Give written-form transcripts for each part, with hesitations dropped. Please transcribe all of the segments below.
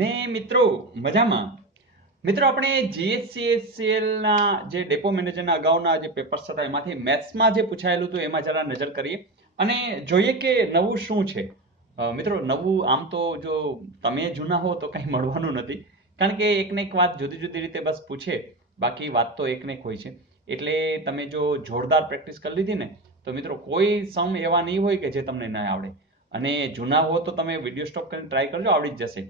ને મિત્રો મજામાં. મિત્રો આપણે જીએસસીએસસીએલ ના જે ડેપો મેનેજરના અગાઉના જે પેપર્સ હતા એમાંથી મેથ્સમાં જે પૂછાયેલું હતું એમાં જરા નજર કરીએ અને જોઈએ કે નવું શું છે. મિત્રો નવું આમ તો જો તમે જૂના હો તો કંઈ મળવાનું નથી, કારણ કે એક ને એક વાત જુદી જુદી રીતે બસ પૂછે, બાકી વાત તો એક ને એક હોય છે. એટલે તમે જો જોરદાર પ્રેક્ટિસ કરી લીધી ને તો મિત્રો કોઈ સમ એવા નહીં હોય કે જે તમને ન આવડે. અને જૂના હો તો તમે વિડીયો સ્ટોપ કરીને ટ્રાય કરજો, આવડી જ જશે.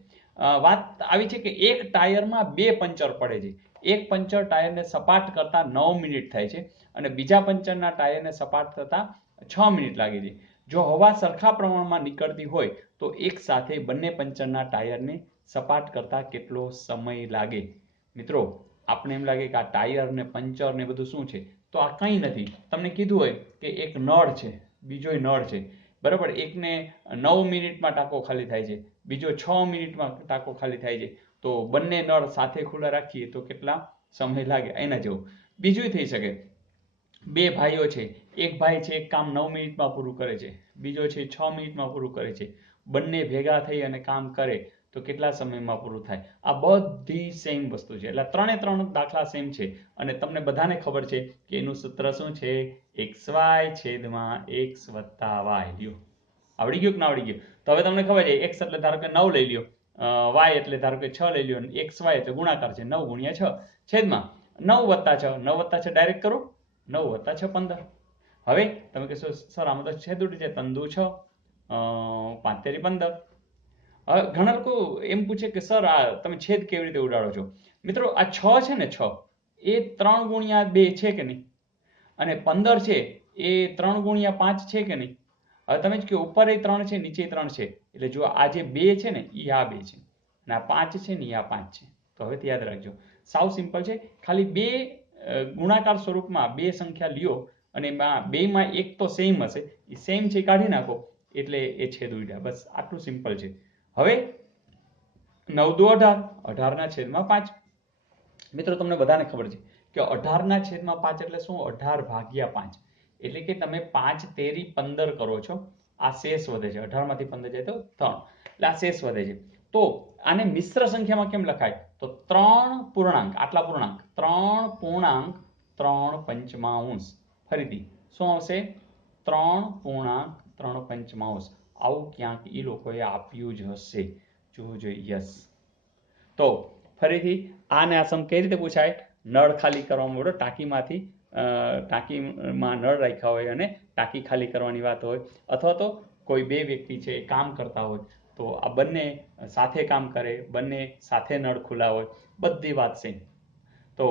વાત આવી છે કે એક ટાયરમાં બે પંચર પડે છે. એક પંચર ટાયરને સપાટ કરતા 9 મિનિટ થાય છે અને બીજા પંચરના ટાયરને સપાટ થતા 6 મિનિટ લાગે છે. જો હવા સરખા પ્રમાણમાં નીકળતી હોય તો એક સાથે બંને પંચરના ટાયરને સપાટ કરતા કેટલો સમય લાગે? મિત્રો આપણે એમ લાગે કે આ ટાયર ને પંચર ને બધું શું છે, તો આ કંઈ નથી. તમને કીધું હોય કે એક નળ છે, બીજો નળ છે, બરાબર, એકને 9 મિનિટમાં ટાંકો ખાલી થાય છે, બીજો 6 મિનિટમાં ટાંકો ખાલી થાય છે, તો બંને નળ સાથે ખુલ્લા રાખીએ તો કેટલા સમય લાગે? એના જેવું બીજું થઈ શકે. બે ભાઈઓ છે, એક ભાઈ છે એક કામ 9 મિનિટમાં પૂરું કરે છે, બીજો છે 6 મિનિટમાં પૂરું કરે છે. બંને ભેગા થઈ અને કામ કરે તો કેટલા સમયમાં પૂરું થાય? આ બધી સેમ વસ્તુ છે, એટલે ત્રણે ત્રણ દાખલા સેમ છે અને તમને બધાને ખબર છે કે એનું સૂત્ર શું છે? એક્સ વાય છેદમાં એક્સ વત્તા વાય. લ્યો, આવડી ગયું કે ના આવડી ગયું? તો હવે તમને ખબર છે એક્સ એટલે ધારો કે 9 લઈ લ્યો, વાય એટલે ધારો કે 6 લઈ લ્યો, અને એક્સ વાય એટલે ગુણાકાર છે 9 ગુણ્યા 6 છેદમાં 9 વત્તા 6. 9 વત્તા 6 ડાયરેક્ટ કરો, 9 વત્તા 6 15. હવે તમે કહેશો સર આમાં તો છેદ ઉડી જાય, તંદુ 6, 5 તેરી 15. હવે ઘણા લોકો એમ પૂછે કે સર આ તમે છેદ કેવી રીતે ઉડાડો છો? મિત્રો આ 6 છે ને, 6 એ 3 ગુણ્યા 2 છે કે નહીં, અને 15 છે એ 3 ગુણ્યા 5 છે કે નહીં? હવે તમે જ કહો ઉપર એ 3 છે, નીચે 3 છે, એટલે જો આ જે 2 છે ને એ આ 2 છે અને આ 5 છે ને એ આ 5 છે. તો હવે યાદ રાખજો, સાવ સિમ્પલ છે. ખાલી બે ગુણાકાર સ્વરૂપમાં બે સંખ્યા લ્યો અને બેમાં એક તો સેમ હશે, એ સેમ છે કાઢી નાખો એટલે એ છેદ ઉડ્યા. બસ આટલું સિમ્પલ છે. હવે 9 દુ 18, 18 ના છેદમાં 5. મિત્રો તમને બધાને ખબર છે કે 18 ના છેદમાં 5 એટલે શું? 18 ભાગ્યા 5. એટલે કે તમે 5 તેરી 15 કરો છો, આ શેષ વધે છે. 18 માંથી 15 જાય તો 3, એટલે આ શેષ વધે છે. તો આને મિશ્ર સંખ્યામાં કેમ લખાય? તો 3 પૂર્ણાંક, આટલા પૂર્ણાંક 3 પૂર્ણાંક 3 પંચમાંશ. ફરીથી શું આવશે? 3 પૂર્ણાંક 3 પંચમાંશ. આવું ક્યાંક એ લોકોએ આપ્યું જ હશે, જોજો. યસ. તો ફરીથી આને આ સમ કઈ રીતે પૂછાય? નળ ખાલી કરવામાં પડે, ટાંકીમાંથી ટાંકીમાં નળ રાખ્યા હોય અને ટાંકી ખાલી કરવાની વાત હોય, અથવા તો કોઈ બે વ્યક્તિ છે કામ કરતા હોય તો આ બંને સાથે કામ કરે, બંને સાથે નળ ખુલ્લા હોય, બધી વાત સેમ. તો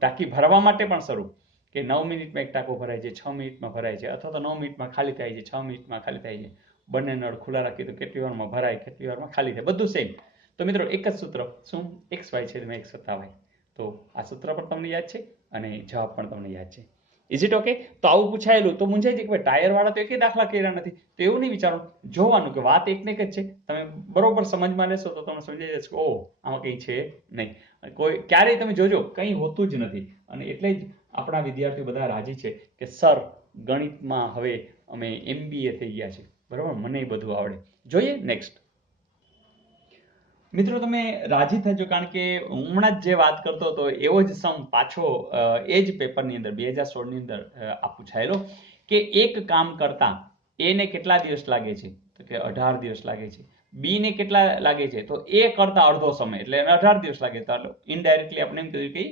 ટાંકી ભરવા માટે પણ શરૂ કે 9 મિનિટમાં એક ટાંકો ભરાય છે, 6 મિનિટમાં ભરાય છે, અથવા તો 9 મિનિટમાં ખાલી થાય છે, 6 મિનિટમાં ખાલી થાય છે. બંને નળ ખુલ્લા રાખીએ તો કેટલી વારમાં ભરાય, કેટલી વારમાં ખાલી થાય, બધું સેમ. તો મિત્રો એક જ સૂત્ર, શું? એક્સ વાય છેદમાં એક્સ વત્તા વાય. તો આ સૂત્ર પણ તમને યાદ છે અને જવાબ પણ તમને યાદ છે. Is it okay? તો આવું પૂછાયેલું તો મૂંઝાઈ જાય કે ભાઈ ટાયર વાળા તો એકે દાખલા કર્યા નથી. તો એવું નહીં વિચારવાનું, જોવાનું કે વાત એક ને એક જ છે. તમે બરોબર સમજમાં લેશો તો તમને સમજાઈ જશે કે ઓહ આમાં કંઈ છે નહીં. કોઈ ક્યારેય તમે જોજો કંઈ હોતું જ નથી. અને એટલે જ આપણા વિદ્યાર્થીઓ બધા રાજી છે કે સર ગણિતમાં હવે અમે MBA થઈ ગયા છે, બરાબર, મને બધું આવડે. જોઈએ નેક્સ્ટ. મિત્રો તમે રાજી થજો, કારણ કે હમણાં જ જે વાત કરતો હતો એવો જ સમ પાછો એ જ પેપરની અંદર 2016 ની અંદર આ પૂછાયેલો કે એક કામ કરતા એ ને કેટલા દિવસ લાગે છે? તો કે 18 દિવસ લાગે છે. બી ને કેટલા લાગે છે? તો એ કરતા અડધો સમય, એટલે 18 દિવસ લાગે. તો ઇનડાયરેક્ટલી આપણે એમ કીધું કે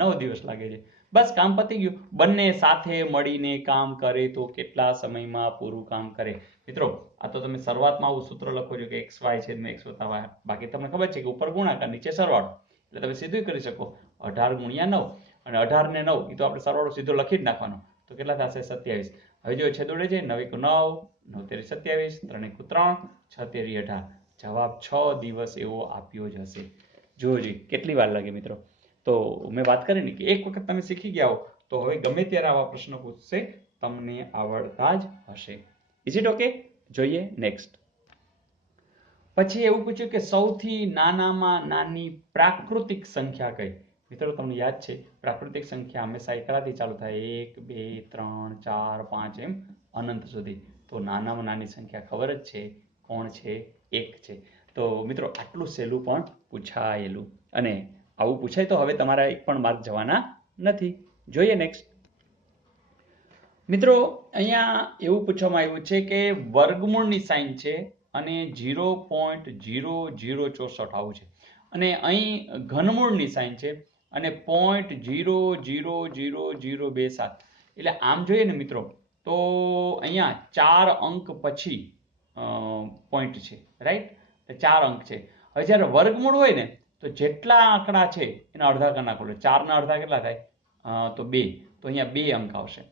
9 દિવસ લાગે છે. બસ કામ પતી ગયું. બંને સાથે મળીને કામ કરે તો કેટલા સમયમાં પૂરું કામ કરે? મિત્રો આ તો તમે શરૂઆતમાં આવું સૂત્ર લખો છો કે એક્સ વાય છેદમાં એક્સ વત્તા વાય. બાકી તમને ખબર છે કે ઉપર ગુણાકાર નીચે સરવાળો, એટલે તમે સીધું કરી શકો 18 ગુણ્યા 9, અને 18 ને 9 એ તો આપણે સરવાળો સીધો લખી જ નાખવાનો. તો કેટલા થશે? 27. હવે જો છેદ ઉડે છે, 9 × 9, 9 તેરી 27, 3 × 3, 6 તેરી 18. જવાબ 6 દિવસ એવો આપ્યો જ હશે. જોજો કેટલી વાર લાગે મિત્રો. તો મેં વાત કરી ને કે એક વખત તમે શીખી ગયા હો તો હવે ગમે ત્યારે આવા પ્રશ્નો પૂછશે તમને આવડતા જ હશે. Is it okay? જોઈએ નેક્સ્ટ. પછી એવું પૂછ્યું કે સૌથી નાનામાં નાની પ્રાકૃતિક સંખ્યા કઈ? મિત્રો તમને યાદ છે પ્રાકૃતિક સંખ્યા હંમેશા એકડાથી ચાલુ થાય, 1 2 3 4 5 એમ અનંત સુધી. તો નાનામાં નાની સંખ્યા ખબર જ છે કોણ છે? 1 છે. તો મિત્રો આટલું સહેલું પણ પૂછાયેલું, અને આવું પૂછાય તો હવે તમારા એક પણ માર્ક જવાના નથી. જોઈએ નેક્સ્ટ. મિત્રો અહીંયા એવું પૂછવામાં આવ્યું છે કે વર્ગમૂળની સાઇન છે અને 0.0064 આવું છે, અને અહીં ઘનમૂળની સાઇન છે અને 0.000027. એટલે આમ જોઈએ ને મિત્રો તો અહીંયા 4 અંક પછી પોઈન્ટ છે, રાઈટ? 4 અંક છે. હવે જ્યારે વર્ગમૂળ હોય ને તો જેટલા આંકડા છે એના અડધા કરી નાખો. 4 ના અડધા કેટલા થાય? તો 2. તો અહીંયા 2 અંક આવશે.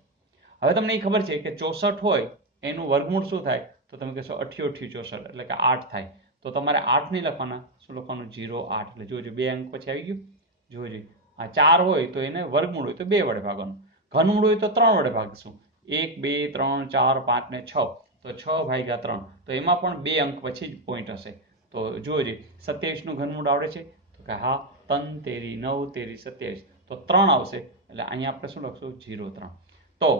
હવે તમને એ ખબર છે કે 64 હોય એનું વર્ગમૂળ શું થાય? તો તમે કહેશો 88 64, એટલે કે 8 થાય. તો તમારે 8 નહીં લખવાના, શું લખવાનું? 0.8. એટલે જોજો 2 અંક પછી આવી ગયું. જોજો આ 4 હોય તો એને વર્ગમૂળ હોય તો 2 વડે ભાગવાનું, ઘનમૂળ હોય તો 3 વડે ભાગશું. 1 2 3 4 5 ને 6, તો 6/3. તો એમાં પણ 2 અંક પછી જ પોઈન્ટ હશે. તો જોજો 27 નું ઘનમૂળ આવડે છે? તો કે હા, 3 તેરી 9 તેરી 27, તો 3 આવશે. એટલે અહીંયા આપણે શું લખશું? 0.3. તો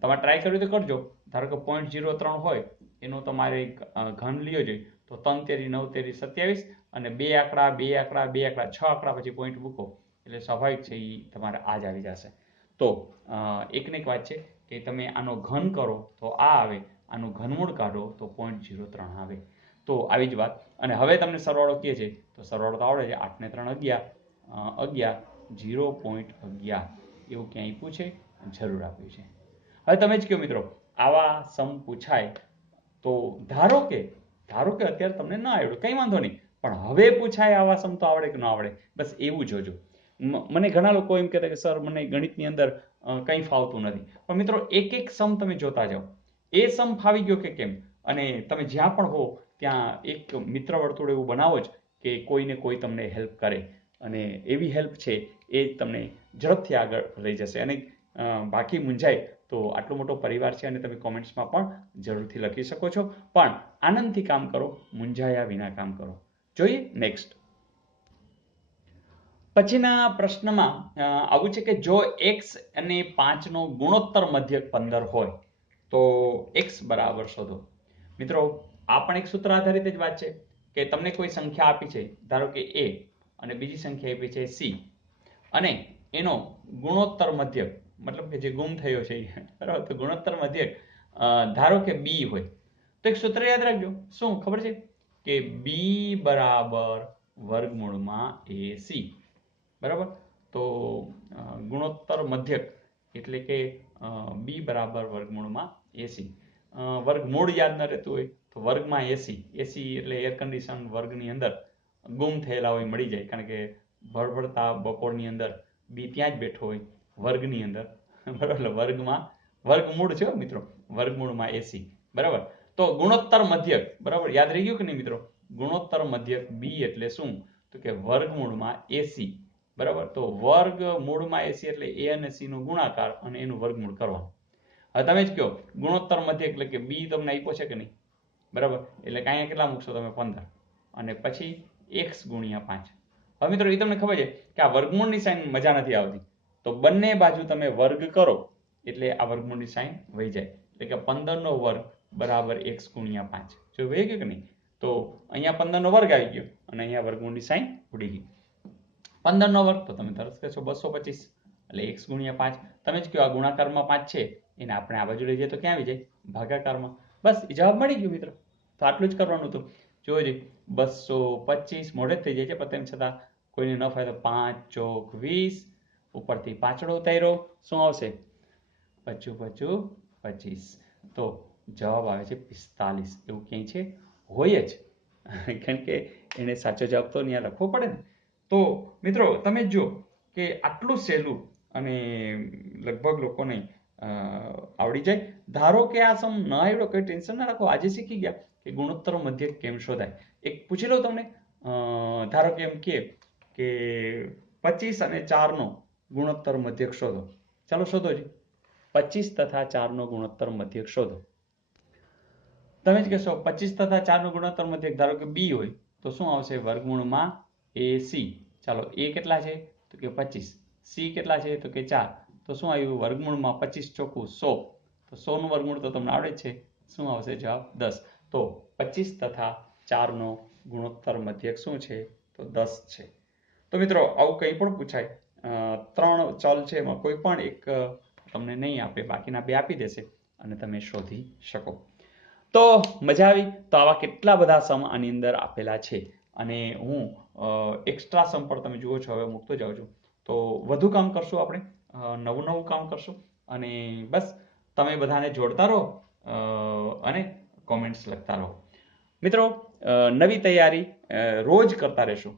તમારે ટ્રાય કરવી તો કરજો. ધારો કે 0.03 હોય એનું તમારે ઘન લ્યો જોઈએ તો 3 તેરી 9 તેરી 27, અને 2 આંકડા 2 આંકડા 2 આંકડા 6 આંકડા પછી પોઈન્ટ મૂકો એટલે સ્વાભાવિક છે એ તમારે આ જ આવી જશે. તો એકને એક વાત છે કે તમે આનો ઘન કરો તો આ આવે, આનું ઘનમૂળ કાઢો તો 0.03 આવે. તો આવી જ વાત. અને હવે તમને સરવાળો કહે છે તો સરવાળો તો આવડે છે. 8 ને 3 11, 0.11 એવું ક્યાંય પૂછે જરૂર આપ્યું છે. હવે તમે જ કહો મિત્રો, આવા સમ પૂછાય તો ધારો કે અત્યારે તમને ના આવડ્યું, કંઈ વાંધો નહીં, પણ હવે પૂછાય આવા સમ તો આવડે કે ન આવડે, બસ એવું જોજો. મને ઘણા લોકો એમ કહેતા કે સર મને ગણિતની અંદર કંઈ ફાવતું નથી. પણ મિત્રો એક એક સમ તમે જોતા જાઓ, એ સમ ફાવી ગયો કે કેમ. અને તમે જ્યાં પણ હો ત્યાં એક મિત્ર વર્તુળ એવું બનાવો જ કે કોઈને કોઈ તમને હેલ્પ કરે, અને એવી હેલ્પ છે એ તમને ઝડપથી આગળ લઈ જશે. અને બાકી મૂંઝાય તો આટલો મોટો પરિવાર છે અને તમે કોમેન્ટ્સમાં પણ જરૂરથી લખી શકો છો. પણ આનંદથી કામ કરો, મૂંઝાયા વિના કામ કરો. જોઈએ નેક્સ્ટ. પછીના પ્રશ્નમાં આવું છે કે જો x અને 5 નો ગુણોત્તર મધ્યક 15 હોય તો x બરાબર શોધો. મિત્રો આ પણ એક સૂત્ર આધારિત જ વાત છે કે તમને કોઈ સંખ્યા આપી છે, ધારો કે a, અને બીજી સંખ્યા આપી છે c, અને એનો ગુણોત્તર મધ્યક, મતલબ કે જે ગુમ થયો છે બરાબર, તો ગુણોત્તર મધ્યક ધારો કે b હોય તો એક સૂત્ર યાદ રાખજો. શું ખબર છે? કે b બરાબર વર્ગમૂળમાં ac. બરાબર? તો ગુણોત્તર મધ્યક એટલે કે b બરાબર વર્ગમૂળમાં ac. વર્ગમૂળ યાદ ન રહેતું હોય તો વર્ગમાં ac. ac એટલે એર કન્ડિશન વર્ગની અંદર ગુમ થયેલા હોય મળી જાય, કારણ કે ભરભરતા બપોરની અંદર બી ત્યાં જ બેઠો હોય વર્ગની અંદર. બરાબર? વર્ગમાં વર્ગમૂળ છે મિત્રો, વર્ગમૂળમાં એસી. બરાબર? તો ગુણોત્તર મધ્યક, બરાબર યાદ રહી ગયું કે નહીં મિત્રો? ગુણોત્તર મધ્યક બી એટલે શું? તો કે વર્ગમૂળમાં એસી. બરાબર? તો વર્ગમૂળમાં એસી એટલે એ અને સી નો ગુણાકાર અને એનું વર્ગમૂળ કરવાનું. હવે તમે જ કહો ગુણોત્તર મધ્યક એટલે કે બી તમને આપ્યો છે કે નહીં? બરાબર? એટલે અહીંયા કેટલા મૂકશો તમે? 15, અને પછી x ગુણ્યા 5. હવે મિત્રો એ તમને ખબર છે કે આ વર્ગમૂળની સાઇન મજા નથી આવતી, તો બંને બાજુ તમે વર્ગ કરો એટલે આ વર્ગમૂળની સાઇન વહી જાય. એટલે કે 15 નો વર્ગ બરાબર x ગુણ્યા 5. જો વહી ગયું કે નહીં? તો અહીંયા 15 નો વર્ગ આવી ગયો અને અહીંયા વર્ગમૂળની સાઇન ઉડી ગઈ. 15 નો વર્ગ તો તમે તરત કહેશો 225, એટલે x ગુણ્યા 5. તમે જ કહો આ ગુણાકારમાં 5 છે એને આપણે આ બાજુ લઈ જઈએ તો ક્યાં આવી જાય? ભાગાકારમાં. બસ જવાબ મળી ગયો મિત્રો. તો આટલું જ કરવાનું હતું. જોજો 225 મોઢે જ થઈ જાય છે, પણ તેમ છતાં કોઈને ન ફાય તો 5 ચોક 20, ઉપરથી પાંચડો ઉતાર્યો, શું આવશે? 25. તો જવાબ આવે છે 45. એવું ક્યાંય છે? હોય જ, કારણ કે એને સાચો જવાબ તો અહીંયા લખવો પડે ને. તો મિત્રો તમે જો કે આટલું સહેલું અને લગભગ લોકોને આવડી જાય. ધારો કે આ સમ ન આવડ્યો કોઈ ટેન્શન ના રાખો, આજે શીખી ગયા કે ગુણોત્તર મધ્યક કેમ શોધાય. એક પૂછી લો તમને, ધારો કે એમ કે 25 અને 4 નો ગુણોત્તર મધ્યક શોધો. ચાલો શોધો જી. 25 તથા 4 નો ગુણોત્તર મધ્યક શોધો. તમે જ કહેશો 25 તથા 4 નો ગુણોત્તર મધ્યક ધારો કે b હોય તો શું આવશે? વર્ગમૂળમાં ac. ચાલો a કેટલા છે? તો કે 25. c કેટલા છે? તો કે 4. તો શું આવ્યું? વર્ગમૂળમાં 25 ચોખ્ખું 100. તો 100 નું વર્ગમૂળ તો તમને આવડે જ છે. શું આવશે જવાબ? 10. તો 25 તથા 4 નો ગુણોત્તર મધ્યક શું છે? તો 10 છે. તો મિત્રો આવું કંઈ પણ પૂછાય, 3 ચલ છે એમાં કોઈ પણ એક તમને નહીં આપે, બાકીના 2 આપી દેશે અને તમે શોધી શકો. તો મજા આવી. તો આવા કેટલા બધા સમ આની અંદર આપેલા છે અને હું એક્સ્ટ્રા સમ પર તમે જુઓ છો હવે મૂકતો જાઉં છું. તો વધુ કામ કરશું આપણે, નવું કામ કરશું અને બસ તમે બધાને જોડતા રહો અને કોમેન્ટ્સ લખતા રહો. મિત્રો નવી તૈયારી રોજ કરતા રહેશું.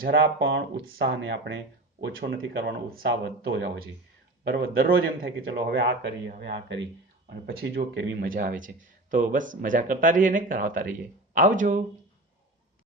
જરા પણ ઉત્સાહને આપણે ઓછો નથી કરવાનો, ઉત્સાહ વધતો જવો જોઈએ. બરાબર, દરરોજ એમ થાય કે ચલો હવે આ કરીએ, હવે આ કરીએ, અને પછી જો કેવી મજા આવે છે. તો બસ મજા કરતા રહીએ ને કરાવતા રહીએ. આવજો.